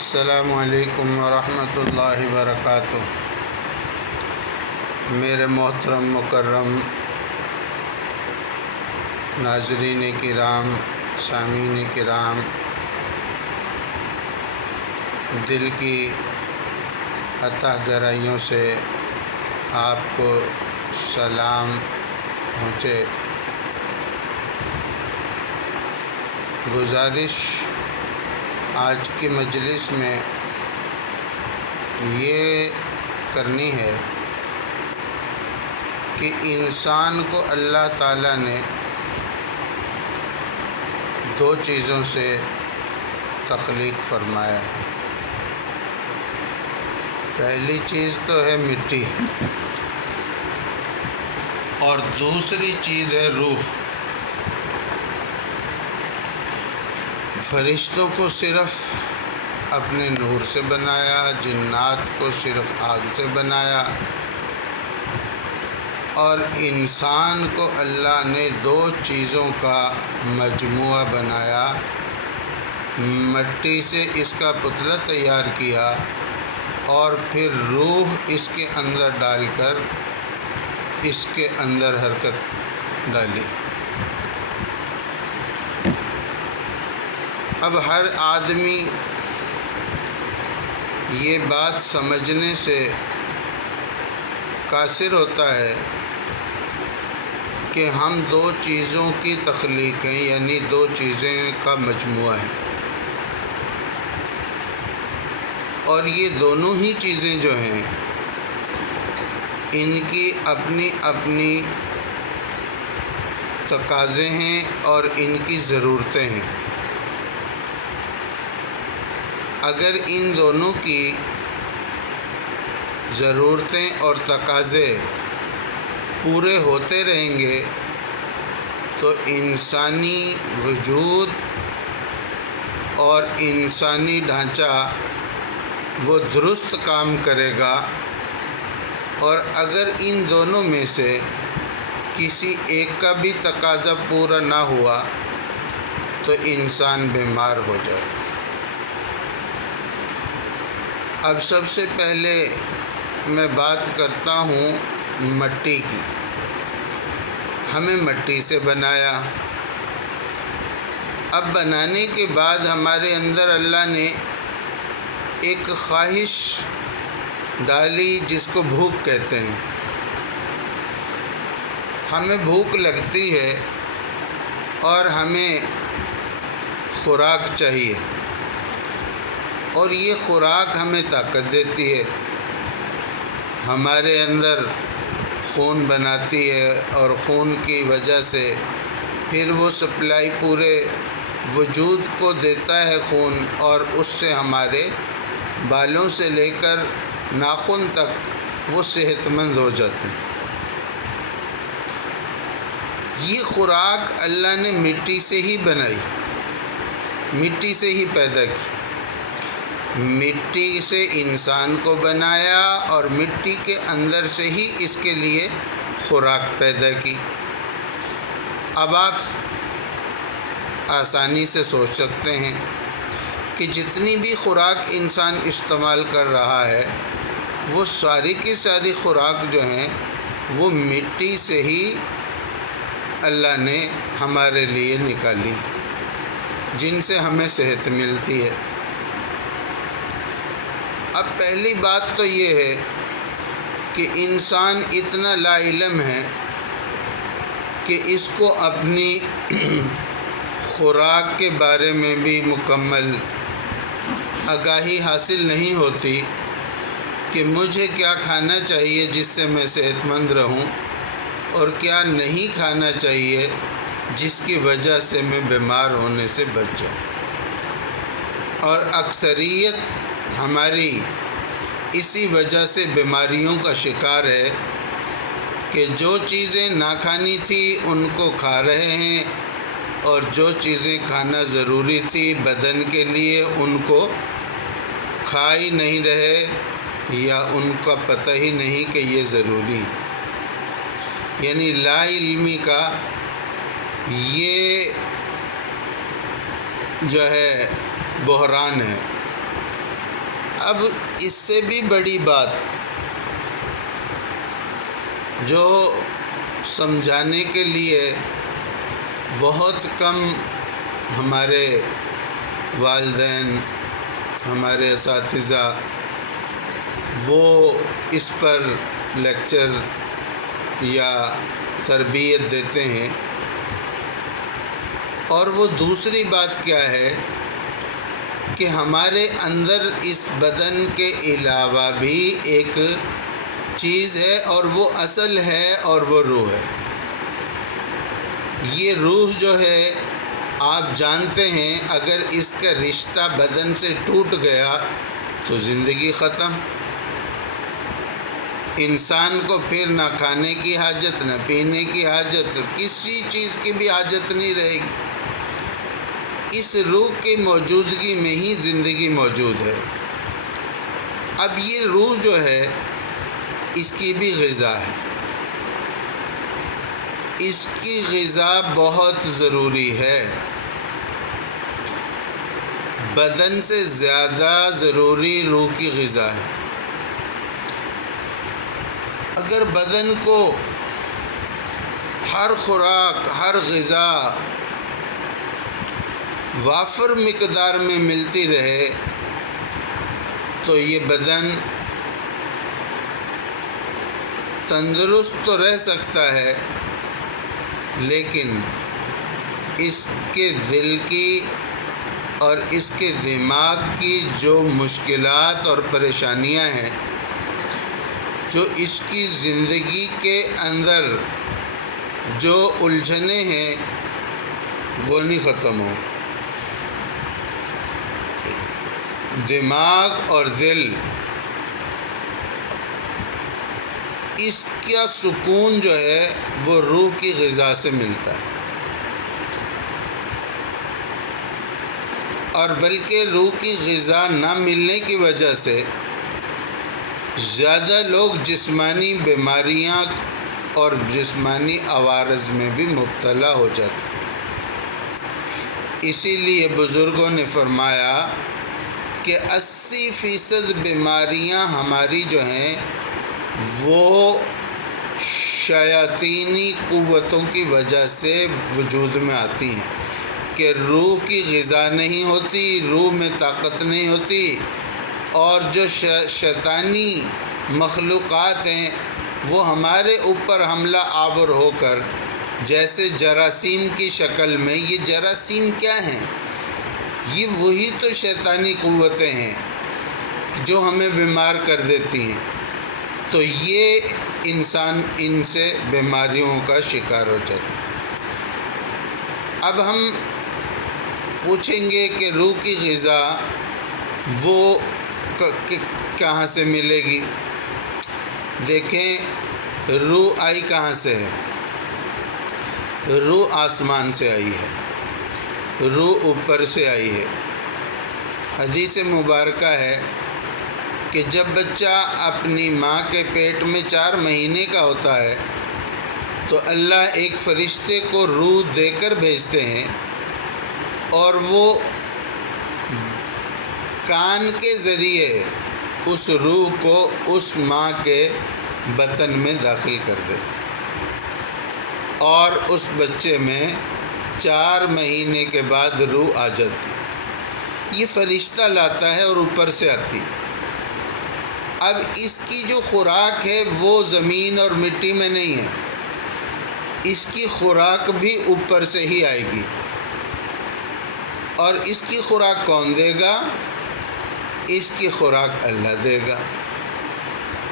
السلام علیکم ورحمۃ اللہ وبرکاتہ۔ میرے محترم مکرم ناظرین کرام، سامعین کرام، دل کی عطا گرائیوں سے آپ کو سلام پہنچے۔ گزارش آج کی مجلس میں یہ کرنی ہے کہ انسان کو اللہ تعالیٰ نے دو چیزوں سے تخلیق فرمایا ہے۔ پہلی چیز تو ہے مٹی اور دوسری چیز ہے روح۔ فرشتوں کو صرف اپنے نور سے بنایا، جنات کو صرف آگ سے بنایا، اور انسان کو اللہ نے دو چیزوں کا مجموعہ بنایا۔ مٹی سے اس کا پتلا تیار کیا اور پھر روح اس کے اندر ڈال کر اس کے اندر حرکت ڈالی۔ اب ہر آدمی یہ بات سمجھنے سے قاصر ہوتا ہے کہ ہم دو چیزوں کی تخلیق ہیں، یعنی دو چیزیں کا مجموعہ ہے، اور یہ دونوں ہی چیزیں جو ہیں ان کی اپنی اپنی تقاضے ہیں اور ان کی ضرورتیں ہیں۔ اگر ان دونوں کی ضرورتیں اور تقاضے پورے ہوتے رہیں گے تو انسانی وجود اور انسانی ڈھانچہ وہ درست کام کرے گا، اور اگر ان دونوں میں سے کسی ایک کا بھی تقاضا پورا نہ ہوا تو انسان بیمار ہو جائے گا۔ اب سب سے پہلے میں بات کرتا ہوں مٹی کی۔ ہمیں مٹی سے بنایا، اب بنانے کے بعد ہمارے اندر اللہ نے ایک خواہش ڈالی جس کو بھوک کہتے ہیں۔ ہمیں بھوک لگتی ہے اور ہمیں خوراک چاہیے، اور یہ خوراک ہمیں طاقت دیتی ہے، ہمارے اندر خون بناتی ہے، اور خون کی وجہ سے پھر وہ سپلائی پورے وجود کو دیتا ہے خون، اور اس سے ہمارے بالوں سے لے کر ناخن تک وہ صحت مند ہو جاتے ہیں۔ یہ خوراک اللہ نے مٹی سے ہی بنائی، مٹی سے ہی پیدا کی۔ مٹی سے انسان کو بنایا اور مٹی کے اندر سے ہی اس کے لیے خوراک پیدا کی۔ اب آپ آسانی سے سوچ سکتے ہیں کہ جتنی بھی خوراک انسان استعمال کر رہا ہے وہ ساری کی ساری خوراک جو ہیں وہ مٹی سے ہی اللہ نے ہمارے لیے نکالی، جن سے ہمیں صحت ملتی ہے۔ اب پہلی بات تو یہ ہے کہ انسان اتنا لا علم ہے کہ اس کو اپنی خوراک کے بارے میں بھی مکمل آگاہی حاصل نہیں ہوتی کہ مجھے کیا کھانا چاہیے جس سے میں صحت مند رہوں، اور کیا نہیں کھانا چاہیے جس کی وجہ سے میں بیمار ہونے سے بچ جاؤں۔ اور اکثریت ہماری اسی وجہ سے بیماریوں کا شکار ہے کہ جو چیزیں نہ کھانی تھی ان کو کھا رہے ہیں، اور جو چیزیں کھانا ضروری تھی بدن کے لیے ان کو کھا ہی نہیں رہے، یا ان کا پتہ ہی نہیں کہ یہ ضروری ہے۔ یعنی لا علمی کا یہ جو ہے بحران ہے۔ اب اس سے بھی بڑی بات جو سمجھانے کے لیے بہت کم ہمارے والدین، ہمارے اساتذہ وہ اس پر لیکچر یا تربیت دیتے ہیں، اور وہ دوسری بات کیا ہے کہ ہمارے اندر اس بدن کے علاوہ بھی ایک چیز ہے، اور وہ اصل ہے، اور وہ روح ہے۔ یہ روح جو ہے آپ جانتے ہیں، اگر اس کا رشتہ بدن سے ٹوٹ گیا تو زندگی ختم۔ انسان کو پھر نہ کھانے کی حاجت، نہ پینے کی حاجت، کسی چیز کی بھی حاجت نہیں رہے گی۔ اس روح کی موجودگی میں ہی زندگی موجود ہے۔ اب یہ روح جو ہے اس کی بھی غذا ہے، اس کی غذا بہت ضروری ہے، بدن سے زیادہ ضروری روح کی غذا ہے۔ اگر بدن کو ہر خوراک، ہر غذا وافر مقدار میں ملتی رہے تو یہ بدن تندرست تو رہ سکتا ہے، لیکن اس کے دل کی اور اس کے دماغ کی جو مشکلات اور پریشانیاں ہیں، جو اس کی زندگی کے اندر جو الجھنیں ہیں، وہ نہیں ختم ہوں۔ دماغ اور دل، اس کا سکون جو ہے وہ روح کی غذا سے ملتا ہے، اور بلکہ روح کی غذا نہ ملنے کی وجہ سے زیادہ لوگ جسمانی بیماریاں اور جسمانی عوارض میں بھی مبتلا ہو جاتے ہیں۔ اسی لیے بزرگوں نے فرمایا کہ 80% بیماریاں ہماری جو ہیں وہ شیاطینی قوتوں کی وجہ سے وجود میں آتی ہیں، کہ روح کی غذا نہیں ہوتی، روح میں طاقت نہیں ہوتی، اور جو شیطانی مخلوقات ہیں وہ ہمارے اوپر حملہ آور ہو کر، جیسے جراثیم کی شکل میں، یہ جراثیم کیا ہیں؟ یہ وہی تو شیطانی قوتیں ہیں جو ہمیں بیمار کر دیتی ہیں۔ تو یہ انسان ان سے بیماریوں کا شکار ہو جاتا ہے۔ اب ہم پوچھیں گے کہ روح کی غذا وہ کہاں سے ملے گی؟ دیکھیں، روح آئی کہاں سے ہے؟ روح آسمان سے آئی ہے، روح اوپر سے آئی ہے۔ حدیث مبارکہ ہے کہ جب بچہ اپنی ماں کے پیٹ میں 4 مہینے کا ہوتا ہے تو اللہ ایک فرشتے کو روح دے کر بھیجتے ہیں، اور وہ کان کے ذریعے اس روح کو اس ماں کے بطن میں داخل کر دیتے ہیں، اور اس بچے میں 4 مہینے کے بعد روح آ جاتی ہے۔ یہ فرشتہ لاتا ہے اور اوپر سے آتی ہے۔ اب اس کی جو خوراک ہے وہ زمین اور مٹی میں نہیں ہے، اس کی خوراک بھی اوپر سے ہی آئے گی۔ اور اس کی خوراک کون دے گا؟ اس کی خوراک اللہ دے گا۔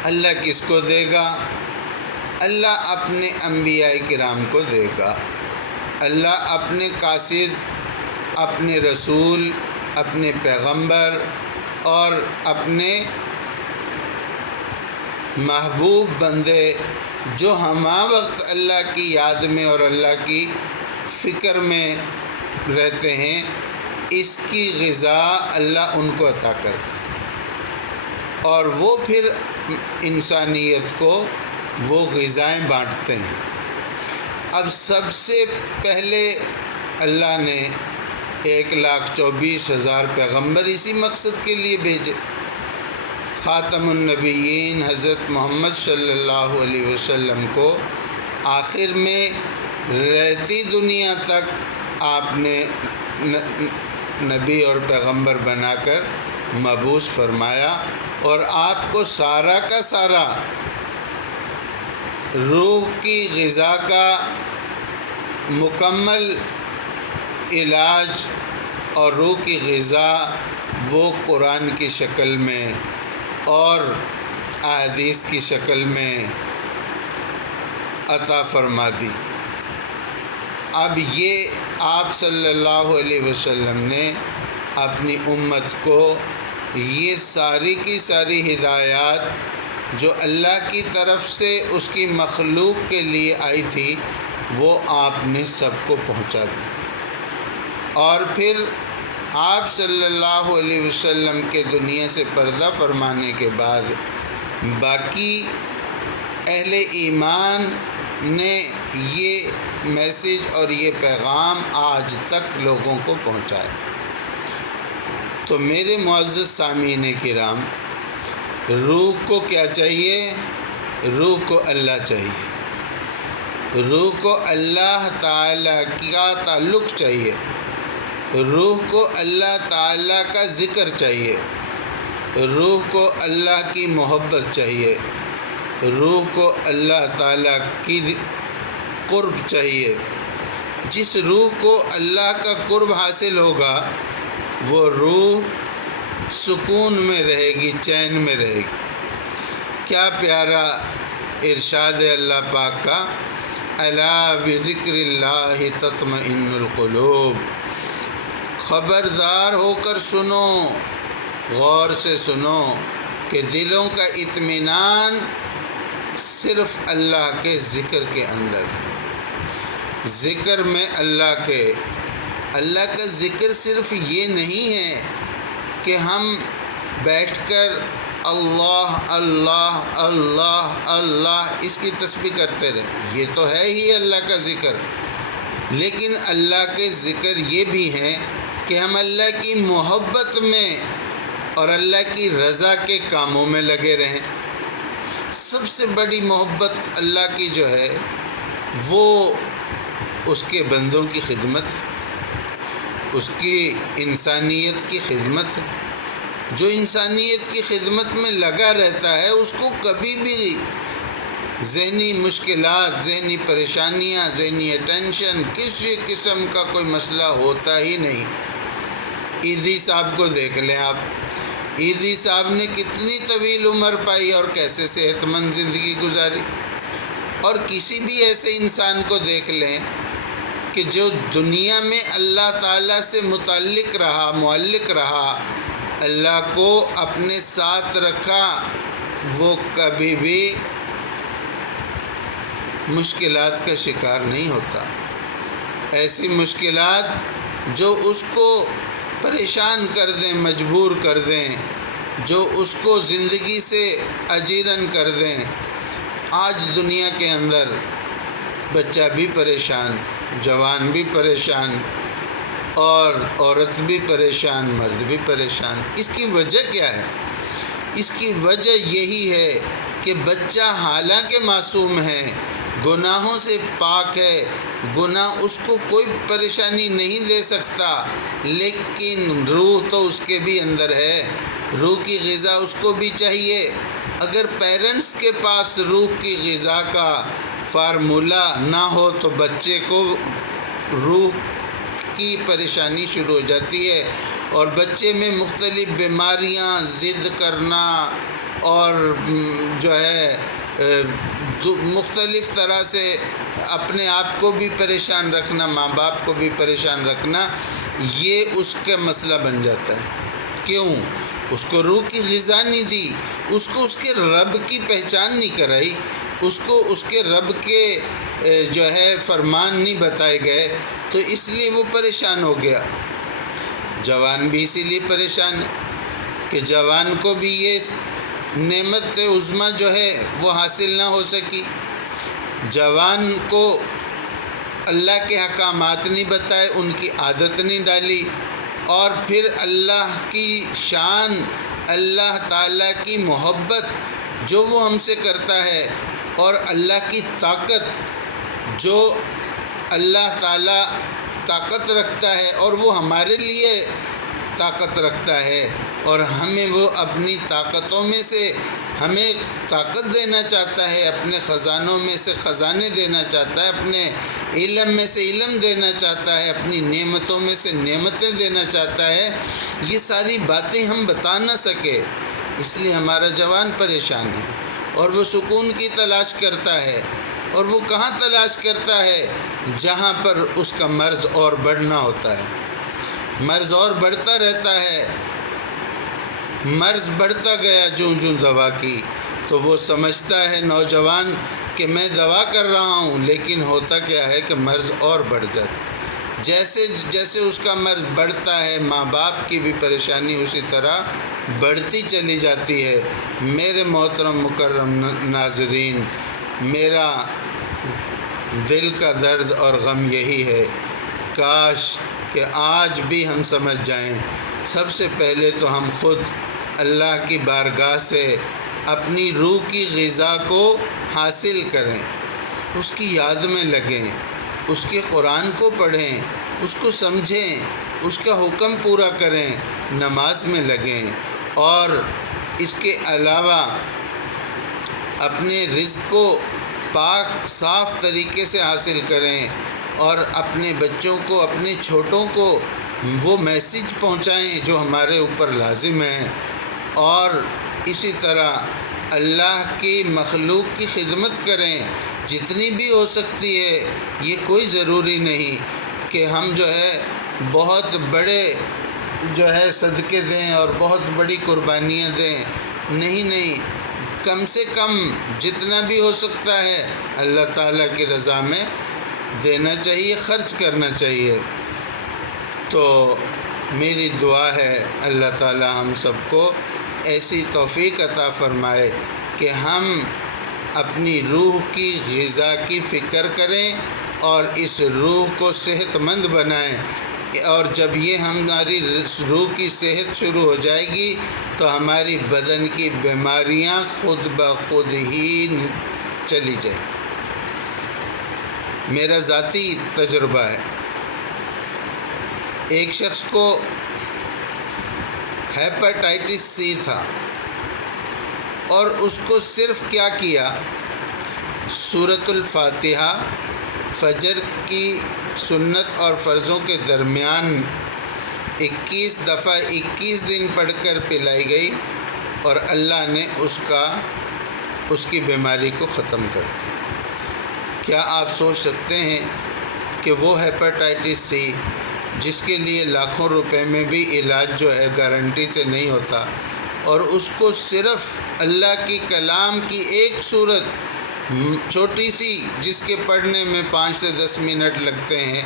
اللہ کس کو دے گا؟ اللہ اپنے انبیاء کرام کو دے گا۔ اللہ اپنے قاصد، اپنے رسول، اپنے پیغمبر اور اپنے محبوب بندے جو ہمہ وقت اللہ کی یاد میں اور اللہ کی فکر میں رہتے ہیں، اس کی غذا اللہ ان کو عطا کرتا ہے، اور وہ پھر انسانیت کو وہ غذائیں بانٹتے ہیں۔ اب سب سے پہلے اللہ نے 1,24,000 پیغمبر اسی مقصد کے لیے بھیجے خاتم النبیین حضرت محمد صلی اللہ علیہ وسلم کو آخر میں رہتی دنیا تک آپ نے نبی اور پیغمبر بنا کر مبعوث فرمایا، اور آپ کو سارا کا سارا روح کی غذا کا مکمل علاج اور روح کی غذا وہ قرآن کی شکل میں اور احادیث کی شکل میں عطا فرما دی۔ اب یہ آپ صلی اللہ علیہ وسلم نے اپنی امت کو یہ ساری کی ساری ہدایات جو اللہ کی طرف سے اس کی مخلوق کے لیے آئی تھی وہ آپ نے سب کو پہنچا دی۔ اور پھر آپ صلی اللہ علیہ وسلم کے دنیا سے پردہ فرمانے کے بعد باقی اہل ایمان نے یہ میسیج اور یہ پیغام آج تک لوگوں کو پہنچایا۔ تو میرے معزز سامعین کرام، روح کو کیا چاہیے؟ روح کو اللہ چاہیے، روح کو اللہ تعالیٰ کا تعلق چاہیے، روح کو اللہ تعالیٰ کا ذکر چاہیے، روح کو اللہ کی محبت چاہیے، روح کو اللہ تعالیٰ کی قرب چاہیے۔ جس روح کو اللہ کا قرب حاصل ہوگا وہ روح سکون میں رہے گی، چین میں رہے گی۔ کیا پیارا ارشاد ہے اللہ پاک کا، الا بذکر اللہ تطمئن القلوب۔ خبردار ہو کر سنو، غور سے سنو کہ دلوں کا اطمینان صرف اللہ کے ذکر کے اندر ہے۔ ذکر میں اللہ کا ذکر صرف یہ نہیں ہے کہ ہم بیٹھ کر اللہ اللہ اللہ اللہ اس کی تسبیح کرتے رہیں، یہ تو ہے ہی اللہ کا ذکر، لیکن اللہ کے ذکر یہ بھی ہے کہ ہم اللہ کی محبت میں اور اللہ کی رضا کے کاموں میں لگے رہیں۔ سب سے بڑی محبت اللہ کی جو ہے وہ اس کے بندوں کی خدمت ہے، اس کی انسانیت کی خدمت ہے۔ جو انسانیت کی خدمت میں لگا رہتا ہے اس کو کبھی بھی ذہنی مشکلات، ذہنی پریشانیاں، ذہنی ٹینشن، کسی قسم کا کوئی مسئلہ ہوتا ہی نہیں۔ ایدھی صاحب کو دیکھ لیں آپ، ایدھی صاحب نے کتنی طویل عمر پائی اور کیسے صحت مند زندگی گزاری، اور کسی بھی ایسے انسان کو دیکھ لیں کہ جو دنیا میں اللہ تعالیٰ سے متعلق رہا، معلق رہا، اللہ کو اپنے ساتھ رکھا، وہ کبھی بھی مشکلات کا شکار نہیں ہوتا۔ ایسی مشکلات جو اس کو پریشان کر دیں، مجبور کر دیں، جو اس کو زندگی سے اجیرن کر دیں۔ آج دنیا کے اندر بچہ بھی پریشان، جوان بھی پریشان، اور عورت بھی پریشان، مرد بھی پریشان۔ اس کی وجہ کیا ہے؟ اس کی وجہ یہی ہے کہ بچہ حالانکہ معصوم ہے، گناہوں سے پاک ہے، گناہ اس کو کوئی پریشانی نہیں دے سکتا، لیکن روح تو اس کے بھی اندر ہے، روح کی غذا اس کو بھی چاہیے۔ اگر پیرنٹس کے پاس روح کی غذا کا فارمولہ نہ ہو تو بچے کو روح کی پریشانی شروع ہو جاتی ہے، اور بچے میں مختلف بیماریاں، ضد کرنا، اور جو ہے مختلف طرح سے اپنے آپ کو بھی پریشان رکھنا، ماں باپ کو بھی پریشان رکھنا، یہ اس کا مسئلہ بن جاتا ہے۔ کیوں؟ اس کو روح کی غذا نہیں دی، اس کو اس کے رب کی پہچان نہیں کرائی، اس کو اس کے رب کے جو ہے فرمان نہیں بتائے گئے، تو اس لیے وہ پریشان ہو گیا۔ جوان بھی اسی لیے پریشان ہے کہ جوان کو بھی یہ نعمت عظمیٰ جو ہے وہ حاصل نہ ہو سکی، جوان کو اللہ کے احکامات نہیں بتائے، ان کی عادت نہیں ڈالی، اور پھر اللہ کی شان، اللہ تعالیٰ کی محبت جو وہ ہم سے کرتا ہے، اور اللہ کی طاقت جو اللہ تعالیٰ طاقت رکھتا ہے اور وہ ہمارے لیے طاقت رکھتا ہے، اور ہمیں وہ اپنی طاقتوں میں سے ہمیں طاقت دینا چاہتا ہے، اپنے خزانوں میں سے خزانے دینا چاہتا ہے، اپنے علم میں سے علم دینا چاہتا ہے، اپنی نعمتوں میں سے نعمتیں دینا چاہتا ہے۔ یہ ساری باتیں ہم بتا نہ سکے، اس لیے ہمارا جوان پریشان ہے، اور وہ سکون کی تلاش کرتا ہے، اور وہ کہاں تلاش کرتا ہے؟ جہاں پر اس کا مرض اور بڑھنا ہوتا ہے۔ مرض اور بڑھتا رہتا ہے، مرض بڑھتا گیا جوں جوں دوا کی، تو وہ سمجھتا ہے نوجوان کہ میں دوا کر رہا ہوں، لیکن ہوتا کیا ہے کہ مرض اور بڑھ جاتا ہے۔ جیسے جیسے اس کا مرض بڑھتا ہے، ماں باپ کی بھی پریشانی اسی طرح بڑھتی چلی جاتی ہے۔ میرے محترم مکرم ناظرین، میرا دل کا درد اور غم یہی ہے، کاش کہ آج بھی ہم سمجھ جائیں۔ سب سے پہلے تو ہم خود اللہ کی بارگاہ سے اپنی روح کی غذا کو حاصل کریں، اس کی یاد میں لگیں، اس کے قرآن کو پڑھیں، اس کو سمجھیں، اس کا حکم پورا کریں، نماز میں لگیں، اور اس کے علاوہ اپنے رزق کو پاک صاف طریقے سے حاصل کریں، اور اپنے بچوں کو، اپنے چھوٹوں کو وہ میسیج پہنچائیں جو ہمارے اوپر لازم ہے، اور اسی طرح اللہ کی مخلوق کی خدمت کریں جتنی بھی ہو سکتی ہے۔ یہ کوئی ضروری نہیں کہ ہم بہت بڑے صدقے دیں اور بہت بڑی قربانیاں دیں، نہیں، کم سے کم جتنا بھی ہو سکتا ہے اللہ تعالیٰ کی رضا میں دینا چاہیے، خرچ کرنا چاہیے۔ تو میری دعا ہے اللہ تعالیٰ ہم سب کو ایسی توفیق عطا فرمائے کہ ہم اپنی روح کی غذا کی فکر کریں اور اس روح کو صحت مند بنائیں، اور جب یہ ہماری روح کی صحت شروع ہو جائے گی تو ہماری بدن کی بیماریاں خود بخود ہی چلی جائیں۔ میرا ذاتی تجربہ ہے، ایک شخص کو ہیپاٹائٹس سی تھا، اور اس کو صرف کیا کیا، سورۃ الفاتحہ فجر کی سنت اور فرضوں کے درمیان 21 دفعہ 21 دن پڑھ کر پلائی گئی، اور اللہ نے اس کی بیماری کو ختم کر دیا۔ کیا آپ سوچ سکتے ہیں کہ وہ ہیپاٹائٹس سی جس کے لیے لاکھوں روپے میں بھی علاج گارنٹی سے نہیں ہوتا، اور اس کو صرف اللہ کی کلام کی ایک صورت چھوٹی سی جس کے پڑھنے میں 5 سے 10 منٹ لگتے ہیں،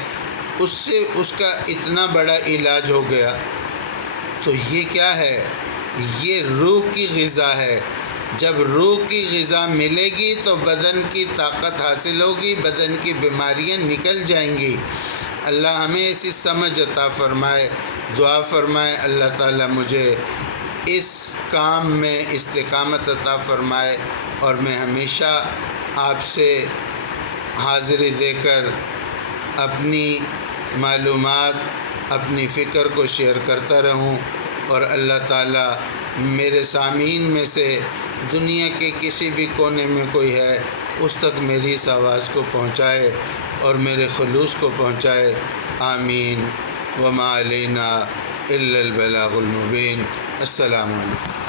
اس سے اس کا اتنا بڑا علاج ہو گیا؟ تو یہ کیا ہے؟ یہ روح کی غذا ہے۔ جب روح کی غذا ملے گی تو بدن کی طاقت حاصل ہوگی، بدن کی بیماریاں نکل جائیں گی۔ اللہ ہمیں ایسی سمجھ عطا فرمائے، دعا فرمائے اللہ تعالیٰ مجھے اس کام میں استقامت عطا فرمائے، اور میں ہمیشہ آپ سے حاضری دے کر اپنی معلومات، اپنی فکر کو شیئر کرتا رہوں، اور اللہ تعالیٰ میرے سامعین میں سے دنیا کے کسی بھی کونے میں کوئی ہے اس تک میری اس آواز کو پہنچائے اور میرے خلوص کو پہنچائے۔ آمین۔ وما علینا الا البلاغ المبین۔ السلام علیکم۔